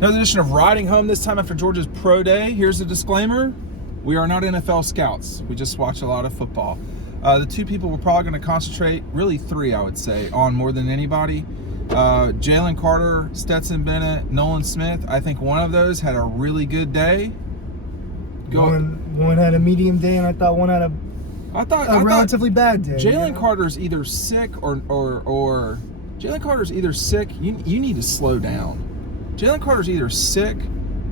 Another edition of Riding Home, this time after Georgia's Pro Day. Here's a disclaimer. We are not NFL scouts. We just watch a lot of football. The two people we're probably going to concentrate, really three I would say, on more than anybody. Jalen Carter, Stetson Bennett, Nolan Smith. I think one of those had a really good day. One had a medium day, and I thought one had a relatively bad day. Jalen Carter's either sick or Jalen Carter's either sick. You need to slow down. Jalen Carter's either sick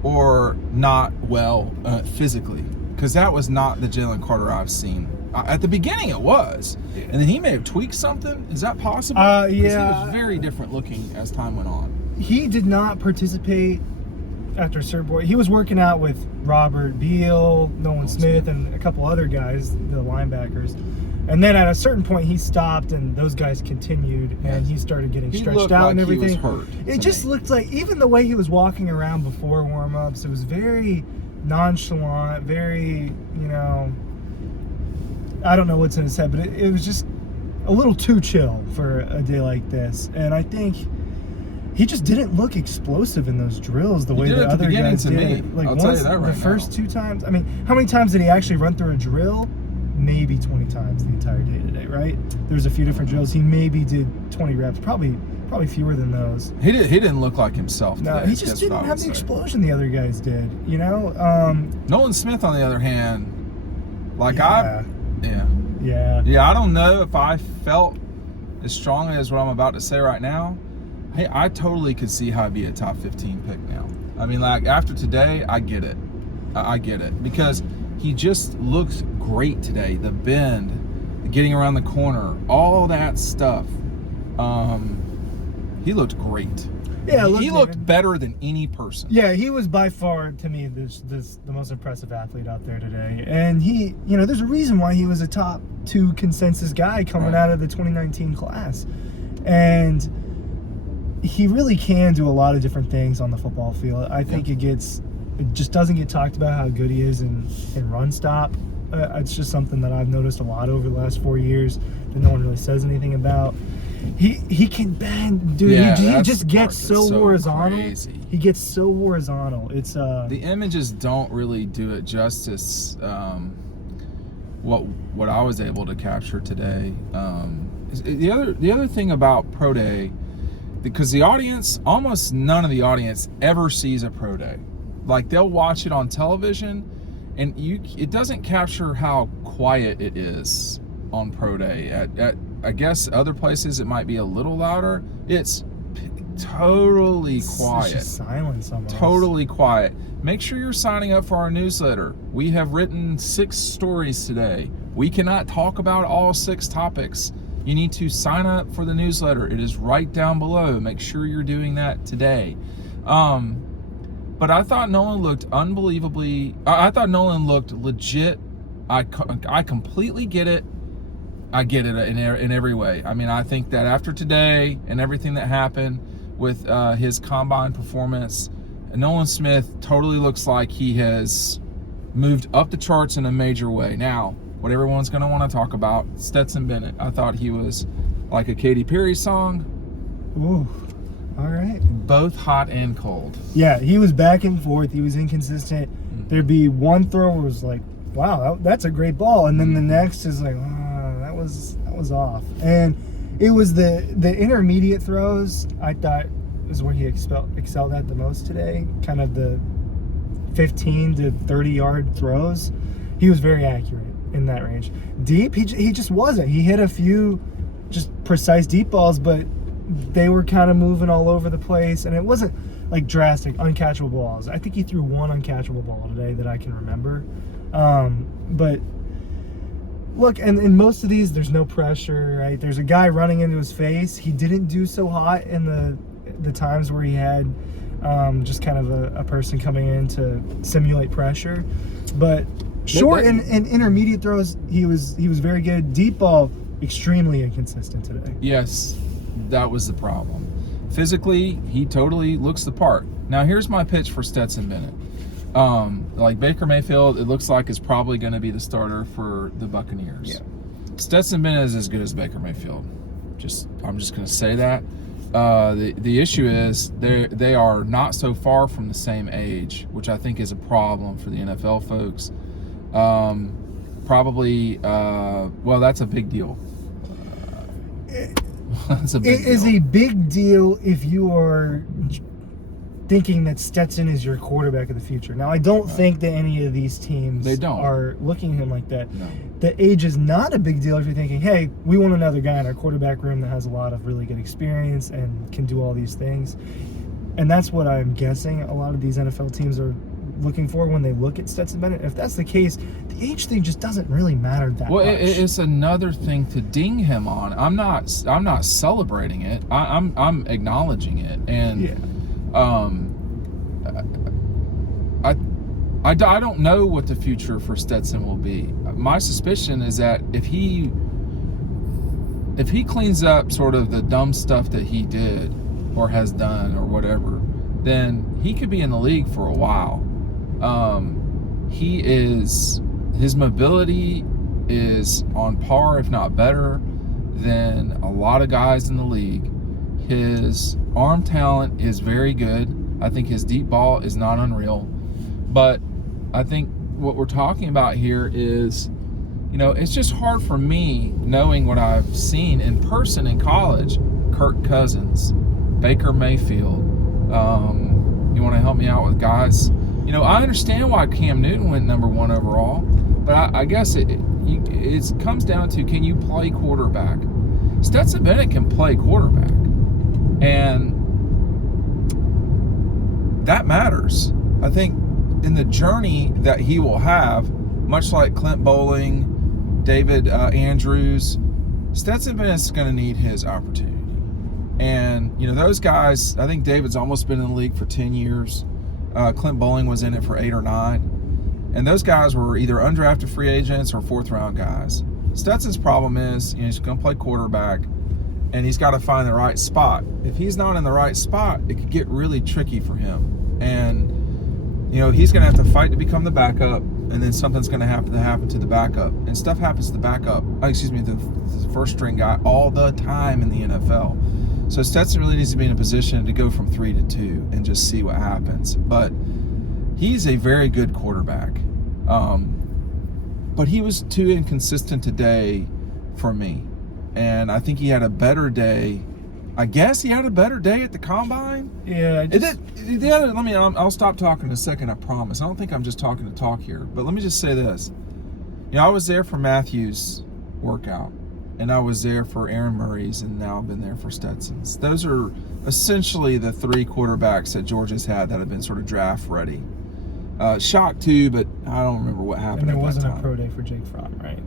or not well physically, because that was not the Jalen Carter I've seen. At the beginning it was, and then he may have tweaked something. Is that possible? Yeah. He was very different looking as time went on. He did not participate after a certain point. He was working out with Robert Beal, Nolan Smith, and a couple other guys, the linebackers. And then at a certain point, he stopped, and those guys continued, and he started getting stretched out and everything. He was hurt. It just looked like, even the way he was walking around before warm-ups, it was very nonchalant, very, I don't know what's in his head, but it was just a little too chill for a day like this. And I think he just didn't look explosive in those drills the way the other guys did. Like, I'll tell you that right now. The first two times, I mean, how many times did he actually run through a drill? Maybe 20 times the entire day today, right? There's a few different drills. He maybe did 20 reps, probably fewer than those. He didn't look like himself today. No, he just didn't have the explosion the other guys did, Nolan Smith, on the other hand, I don't know if I felt as strongly as what I'm about to say right now. Hey, I totally could see how I'd be a top 15 pick now. I mean, after today, I get it. I get it, because he just looks great today. The bend, the getting around the corner, all that stuff. He looked great. Yeah, he looked better than any person. Yeah, he was by far, to me, the most impressive athlete out there today. And he, there's a reason why he was a top 2 consensus guy coming out of the 2019 class. And he really can do a lot of different things on the football field. I think it just doesn't get talked about how good he is in run stop. It's just something that I've noticed a lot over the last 4 years that no one really says anything about. He can bend, dude. Yeah, he just gets so horizontal. Crazy. He gets so horizontal. It's the images don't really do it justice. What I was able to capture today. The other thing about Pro Day, because the audience, almost none of the audience ever sees a Pro Day. Like, they'll watch it on television, and it doesn't capture how quiet it is on Pro Day. At I guess other places it might be a little louder. It's totally quiet. It's just silence almost. Totally quiet. Make sure you're signing up for our newsletter. We have written 6 stories today. We cannot talk about all 6 topics. You need to sign up for the newsletter. It is right down below. Make sure you're doing that today. But I thought Nolan looked unbelievably. I thought Nolan looked legit. I completely get it. I get it in every way. I mean, I think that after today and everything that happened with his combine performance, Nolan Smith totally looks like he has moved up the charts in a major way. Now, what everyone's going to want to talk about, Stetson Bennett. I thought he was like a Katy Perry song. Ooh, all right. Both hot and cold. Yeah, he was back and forth. He was inconsistent. Mm-hmm. There'd be one throw where it was like, wow, that's a great ball. And then the next is like, that was off. And it was the intermediate throws, I thought, is where he excelled at the most today. Kind of the 15 to 30 yard throws. He was very accurate in that range. Deep, he just wasn't. He hit a few just precise deep balls, but they were kind of moving all over the place, and it wasn't like drastic uncatchable balls. I think he threw one uncatchable ball today that I can remember. But look, and in most of these, there's no pressure, right? There's a guy running into his face. He didn't do so hot in the times where he had just kind of a person coming in to simulate pressure. But short and intermediate throws, he was very good. Deep ball, extremely inconsistent today. Yes, that was the problem. Physically, he totally looks the part. Now, here's my pitch for Stetson Bennett. Like Baker Mayfield, it looks like is probably going to be the starter for the Buccaneers. Yeah. Stetson Bennett is as good as Baker Mayfield. I'm just going to say that. The issue is they are not so far from the same age, which I think is a problem for the NFL folks. Probably, well, that's a big deal. That's a big It deal. is a big deal if you are thinking that Stetson is your quarterback of the future. Now, I don't think that any of these teams are looking at him like that. No. The age is not a big deal if you're thinking, hey, we want another guy in our quarterback room that has a lot of really good experience and can do all these things. And that's what I'm guessing a lot of these NFL teams are looking for when they look at Stetson Bennett. If that's the case, the age thing just doesn't really matter that much. Well, it's another thing to ding him on. I'm not celebrating it. I'm acknowledging it, and yeah. I don't know what the future for Stetson will be. My suspicion is that if he cleans up sort of the dumb stuff that he did or has done or whatever, then he could be in the league for a while. His mobility is on par, if not better, than a lot of guys in the league. His arm talent is very good. I think his deep ball is not unreal. But I think what we're talking about here is, it's just hard for me, knowing what I've seen in person in college. Kirk Cousins, Baker Mayfield. You want to help me out with guys? I understand why Cam Newton went number 1 overall, but I guess it comes down to, can you play quarterback? Stetson Bennett can play quarterback, and that matters. I think in the journey that he will have, much like Clint Bowling, David Andrews, Stetson Bennett's going to need his opportunity. And, those guys, I think David's almost been in the league for 10 years. Clint Bowling was in it for 8 or 9. And those guys were either undrafted free agents or 4th-round guys. Stetson's problem is, he's going to play quarterback, and he's got to find the right spot. If he's not in the right spot, it could get really tricky for him. And, he's going to have to fight to become the backup, and then something's going to happen to the backup. And stuff happens to the backup, the first-string guy all the time in the NFL. So Stetson really needs to be in a position to go from 3 to 2 and just see what happens. But he's a very good quarterback. But he was too inconsistent today for me. And I think he had a better day. I guess he had a better day at the combine. Yeah. I'll stop talking in a second, I promise. I don't think I'm just talking to talk here. But let me just say this. I was there for Matthews' workout. And I was there for Aaron Murray's, and now I've been there for Stetson's. Those are essentially the 3 quarterbacks that Georgia's had that have been sort of draft ready. Shocked too, but I don't remember what happened. And there wasn't a pro day for Jake Fromm, right?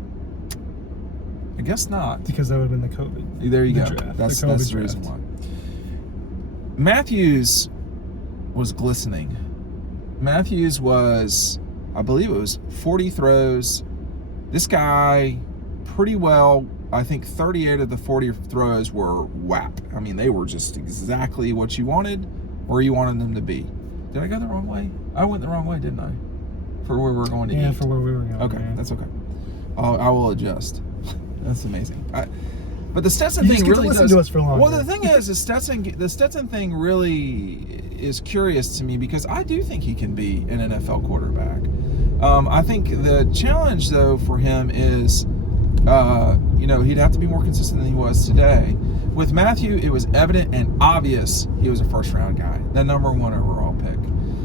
I guess not. Because that would have been the COVID. There you go. Draft, that's the reason why. Matthews was glistening. Matthews was, I believe it was 40 throws. This guy, pretty well, I think 38 of the 40 throws were whap. I mean, they were just exactly what you wanted, where you wanted them to be. Did I go the wrong way? I went the wrong way, didn't I? For where we're going to eat. Yeah, for where we were going. Okay, yeah. That's okay. I will adjust. That's amazing. But the Stetson you thing really listen to us for longer. Well, the thing is, the Stetson thing really is curious to me, because I do think he can be an NFL quarterback. I think the challenge, though, for him is, he'd have to be more consistent than he was today. With Matthew, it was evident and obvious he was a first-round guy, the number 1 overall pick.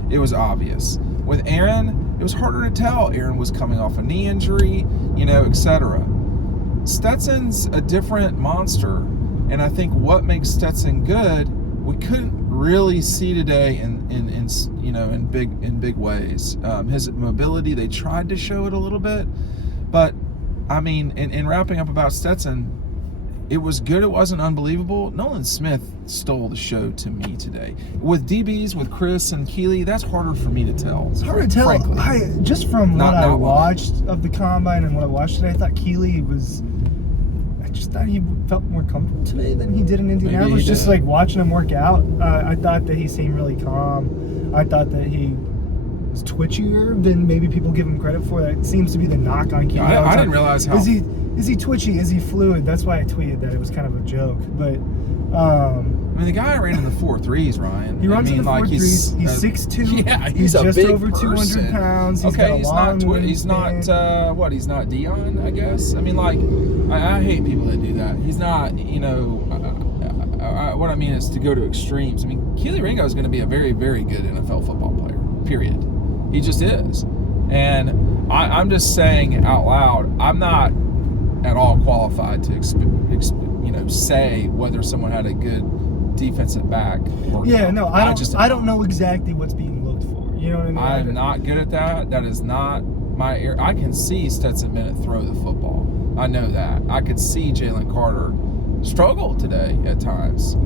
It was obvious. With Aaron, it was harder to tell. Aaron was coming off a knee injury, etc. Stetson's a different monster, and I think what makes Stetson good, we couldn't really see today in big ways. His mobility, they tried to show it a little bit, but I mean, in wrapping up about Stetson, it was good. It wasn't unbelievable. Nolan Smith stole the show to me today. With DBs, with Chris and Keeley, that's harder for me to tell. It's hard to tell. Frankly. Just from what I watched of the combine and what I watched today, I thought Keeley was. I just thought he felt more comfortable today than he did in Indianapolis. Just like watching him work out, I thought that he seemed really calm. I thought that he was twitchier than maybe people give him credit for. That seems to be the knock on Keeley. I didn't realize how. Is he twitchy? Is he fluid? That's why I tweeted that it was kind of a joke. But I mean, the guy ran in the 4.3s, Ryan. He runs in the 4.3s. He's 6'2". Yeah, he's a just big over 200 person. pounds. He's Okay, got a he's long not. He's not. He's not Dion, I guess. I mean, like, I hate people that do that. He's not. You know, what I mean is to go to extremes. I mean, Keely Ringo is going to be a very, very good NFL football player. Period. He just is. And I'm just saying out loud, I'm not at all qualified to say whether someone had a good defensive back or yeah, not. No, I don't know exactly what's being looked for. You know what I mean? I'm not good at that. That is not my area. I can see Stetson Bennett throw the football. I know that. I could see Jalen Carter struggle today at times.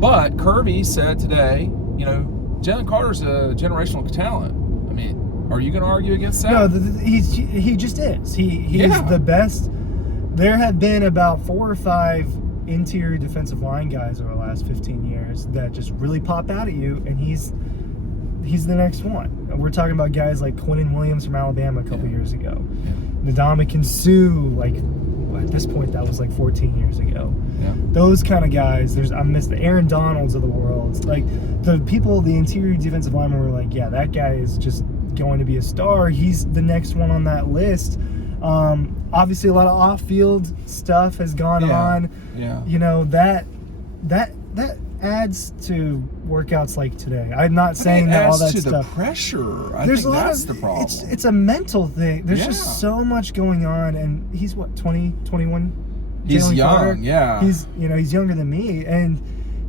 But Kirby said today, Jalen Carter's a generational talent. I mean, are you going to argue against that? No, he just is. He is the best. There have been about 4 or 5 interior defensive line guys over the last 15 years that just really pop out at you, and he's the next one. We're talking about guys like Quinnen Williams from Alabama a couple years ago. Ndamukong Suh, like at this point that was like 14 years ago. Yeah. Those kind of guys. I miss the Aaron Donalds of the world. Like the interior defensive linemen were like, yeah, that guy is just going to be a star. He's the next one on that list. Obviously, a lot of off-field stuff has gone on. Yeah. That adds to workouts like today. I'm not saying that all that adds to stuff. the pressure. I There's think a lot that's of the problem. It's a mental thing. There's just so much going on, and he's what 20, 21. He's Jalen young. Carter. Yeah. He's younger than me, and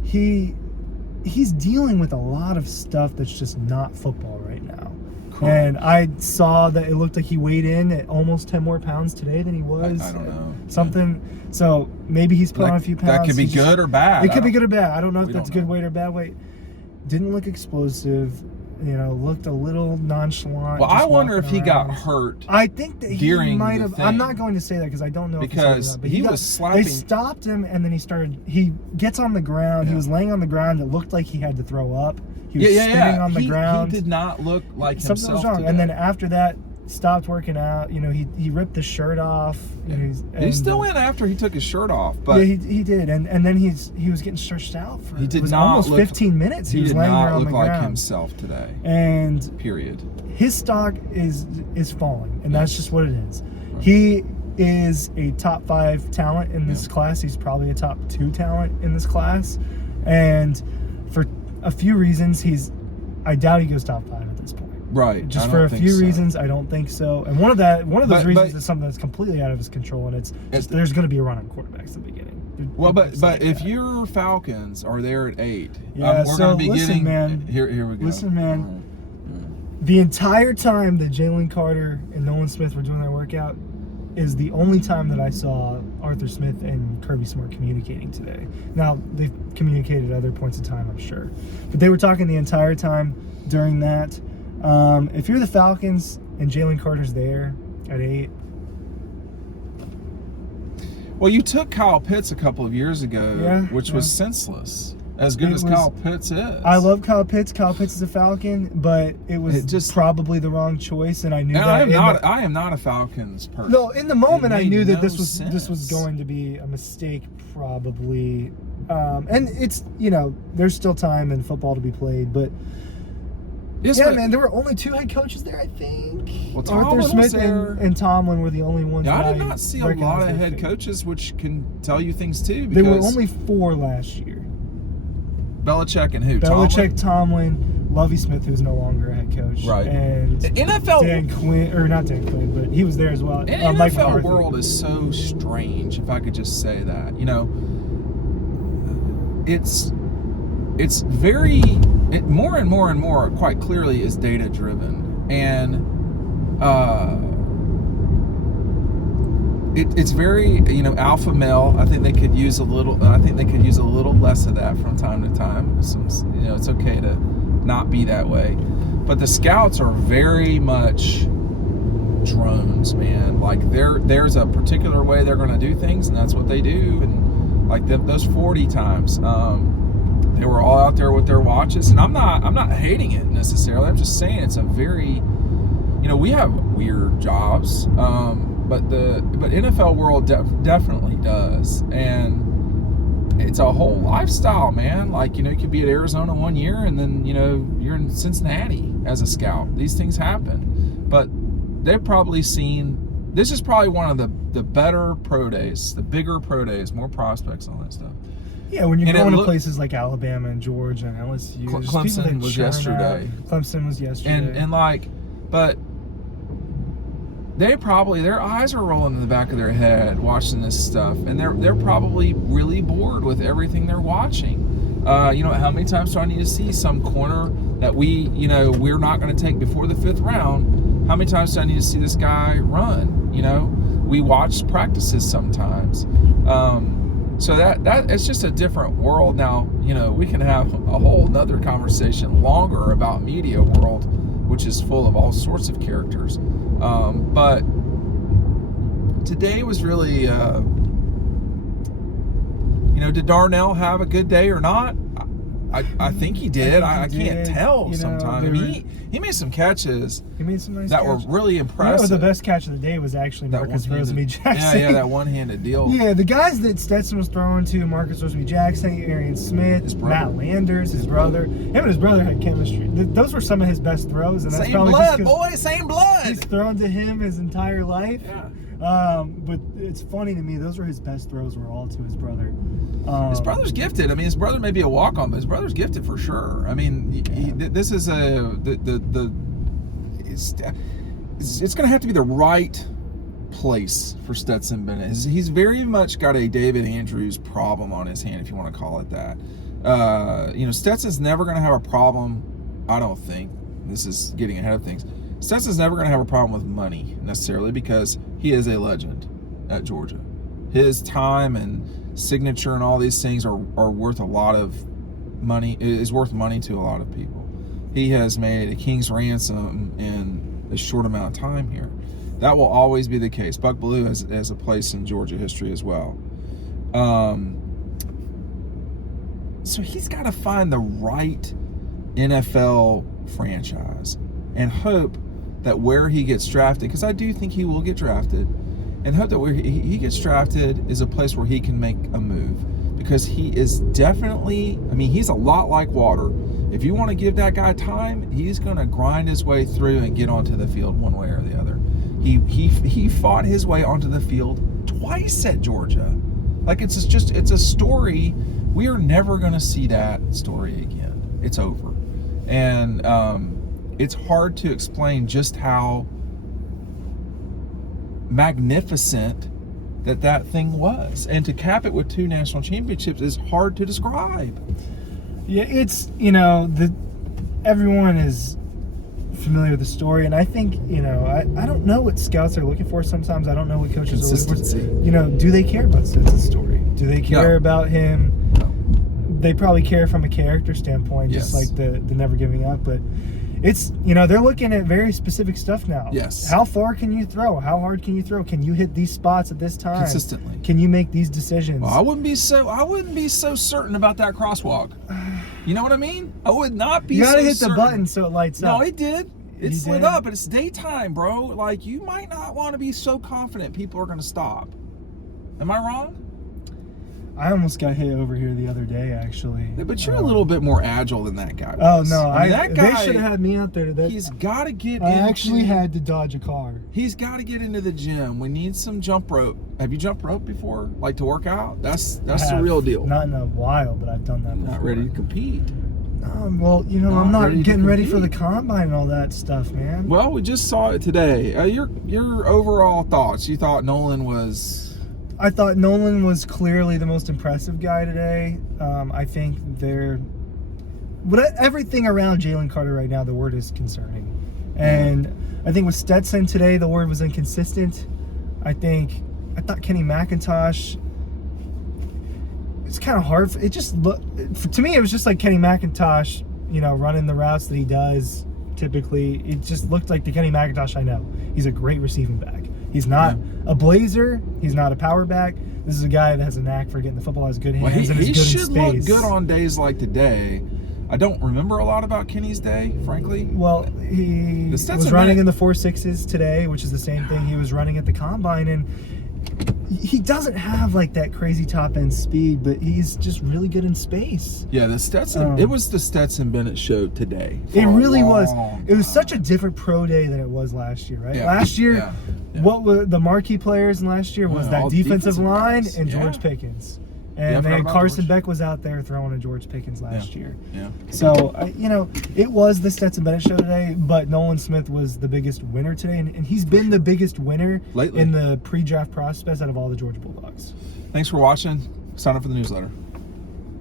he's dealing with a lot of stuff that's just not football right now. Cool. And I saw that it looked like he weighed in at almost 10 more pounds today than he was. I don't know. Something. So maybe he's put on a few pounds. That could be good or bad. It could be good or bad. I don't know if that's good weight or bad weight. Didn't look explosive. Looked a little nonchalant. Well, I wonder if he got hurt. I think that he might have. I'm not going to say that because I don't know. Because if he was slapping. They stopped him, and then he gets on the ground. Yeah. He was laying on the ground. It looked like he had to throw up. He was spinning on the ground. He did not look like himself. Something was wrong. Today. And then after that, stopped working out. He ripped his shirt off. He still went after he took his shirt off, but yeah, he did. And then he was getting stretched out for almost 15 minutes. He was laying there on the ground. He did not look like himself today. And period. His stock is falling, and that's just what it is. Right. He is a top 5 talent in this class. He's probably a top 2 talent in this class, and for a few reasons, I doubt he goes top 5 at this point. Right. Just for a few reasons, I don't think so. And one of those reasons is something that's completely out of his control, and it's there's going to be a run on quarterbacks at the beginning. Well, but if your Falcons are there at 8, we're going to be listen, getting. Man, here we go. Listen, man. The entire time that Jalen Carter and Nolan Smith were doing their workout is the only time that I saw Arthur Smith and Kirby Smart communicating today. Now, they've communicated at other points in time, I'm sure. But they were talking the entire time during that. If you're the Falcons and Jalen Carter's there at 8. Well, you took Kyle Pitts a couple of years ago, which was senseless. As good as Kyle Pitts is. I love Kyle Pitts. Kyle Pitts is a Falcon, but it was just probably the wrong choice, and I knew that. I am not a Falcons person. No, in the moment I knew that this was going to be a mistake, probably. And it's there's still time in football to be played, but man, there were only 2 head coaches there, I think. Well, Arthur Smith and Tomlin were the only ones. Yeah, I did not see a lot of head coaches, which can tell you things too. There were only 4 last year. Belichick and who? Belichick, Tomlin, Lovie Smith, who's no longer a head coach. Right. And NFL Dan Quinn, or not Dan Quinn, but he was there as well. NFL world is so strange, if I could just say that. It's very more and more quite clearly is data driven, and it's very alpha male. I think they could use a little less of that from time to time. It's okay to not be that way, but the scouts are very much drones, man. Like there's a particular way they're going to do things, and that's what they do. And like those 40 times, they were all out there with their watches, and I'm not hating it necessarily. I'm just saying it's a very, we have weird jobs, but NFL world definitely does, and it's a whole lifestyle, man. Like, you could be at Arizona one year and then, you're in Cincinnati as a scout. These things happen. But they've probably seen, this is probably one of the better pro days, the bigger pro days, more prospects and all that stuff. Yeah, when you're going to places like Alabama and Georgia and LSU. Clemson was yesterday. Clemson was yesterday. And but they probably, their eyes are rolling in the back of their head watching this stuff, and they're probably really bored with everything they're watching. How many times do I need to see some corner that we're not going to take before the 5th round? How many times do I need to see this guy run? We watch practices sometimes. So that it's just a different world now. We can have a whole nother conversation longer about media world, which is full of all sorts of characters. But today was really, did Darnell have a good day or not? I think he did. I can't tell sometimes. I mean, he made some catches. He made some nice that catches. were really impressive. The best catch of the day was actually Marcus Rosemy-Jackson. Yeah, that one-handed deal. Yeah, the guys that Stetson was throwing to, Marcus Rosemy-Jackson, Arian Smith, Matt Landers, his brother. Him and his brother had chemistry. Those were some of his best throws. And that's same probably blood, just boy, same blood. He's thrown to him his entire life. Yeah. But it's funny to me, those were his best throws, were all to his brother. His brother's gifted. I mean, his brother may be a walk-on, but his brother's gifted for sure. I mean, this is it's going to have to be the right place for Stetson Bennett. He's very much got a David Andrews problem on his hand, if you want to call it that. Stetson's never going to have a problem, I don't think. This is getting ahead of things. Stetson's never going to have a problem with money necessarily, because he is a legend at Georgia. His time and signature and all these things are worth a lot of money, is worth money to a lot of people. He has made a king's ransom in a short amount of time here. That will always be the case. Buck Belue has a place in Georgia history as well. So he's got to find the right NFL franchise and hope that where he gets drafted, because I do think he will get drafted, and hope that where he gets drafted is a place where he can make a move, because he is definitely, he's a lot like water. If you want to give that guy time, he's going to grind his way through and get onto the field one way or the other. He fought his way onto the field twice at Georgia. Like, it's a story. We are never going to see that story again. It's over. And it's hard to explain just how magnificent that thing was. And to cap it with 2 national championships is hard to describe. Yeah, it's, everyone is familiar with the story, and I think, I don't know what scouts are looking for sometimes. I don't know what coaches are looking for. Do they care about Stetson's story? Do they care about him? No. They probably care from a character standpoint, just like the never giving up, but it's, they're looking at very specific stuff now. Yes. How far can you throw? How hard can you throw? Can you hit these spots at this time? Consistently. Can you make these decisions? Well, I wouldn't be so certain about that crosswalk. You know what I mean? I would not be so certain. You gotta hit the button so it lights up. No, it did. It slid up, but it's daytime, bro. Like, you might not want to be so confident people are going to stop. Am I wrong? I almost got hit over here the other day, actually. Yeah, but you're a little bit more agile than that guy was. Oh, no. That guy, they should have had me out there today. He's got to get I actually had to dodge a car. He's got to get into the gym. We need some jump rope. Have you jumped rope before? Like, to work out? That's the real deal. Not in a while, but I've done that before. Not ready to compete. Well, I'm not getting ready for the combine and all that stuff, man. Well, we just saw it today. Your overall thoughts. You thought Nolan was... I thought Nolan was clearly the most impressive guy today. I think everything around Jalen Carter right now, the word is concerning. And I think with Stetson today, the word was inconsistent. I thought Kenny McIntosh, it's kind of hard. It just looked, to me, it was just like Kenny McIntosh, running the routes that he does typically. It just looked like the Kenny McIntosh I know. He's a great receiving back. He's not a blazer. He's not a power back. This is a guy that has a knack for getting the football, has good hands, and is good in space. He should look good on days like today. I don't remember a lot about Kenny's day, frankly. Well, he was running in the 4.6s today, which is the same thing he was running at the combine. And he doesn't have like that crazy top end speed, but he's just really good in space. Yeah, the Stetson. It was the Stetson Bennett show today. It really was. It was time. such a different pro day than it was last year, right? Yeah, Last year, yeah. what were the marquee players in last year was Yeah, that all defensive line guys. and Yeah. George Pickens. Yeah, I And forgot then about Carson George. Beck was out there throwing to George Pickens last year. Yeah. So, you know, it was the Stetson Bennett show today, but Nolan Smith was the biggest winner today, and he's been the biggest winner Lately. in the pre-draft prospects out of all the Georgia Bulldogs. Thanks for watching. Sign up for the newsletter.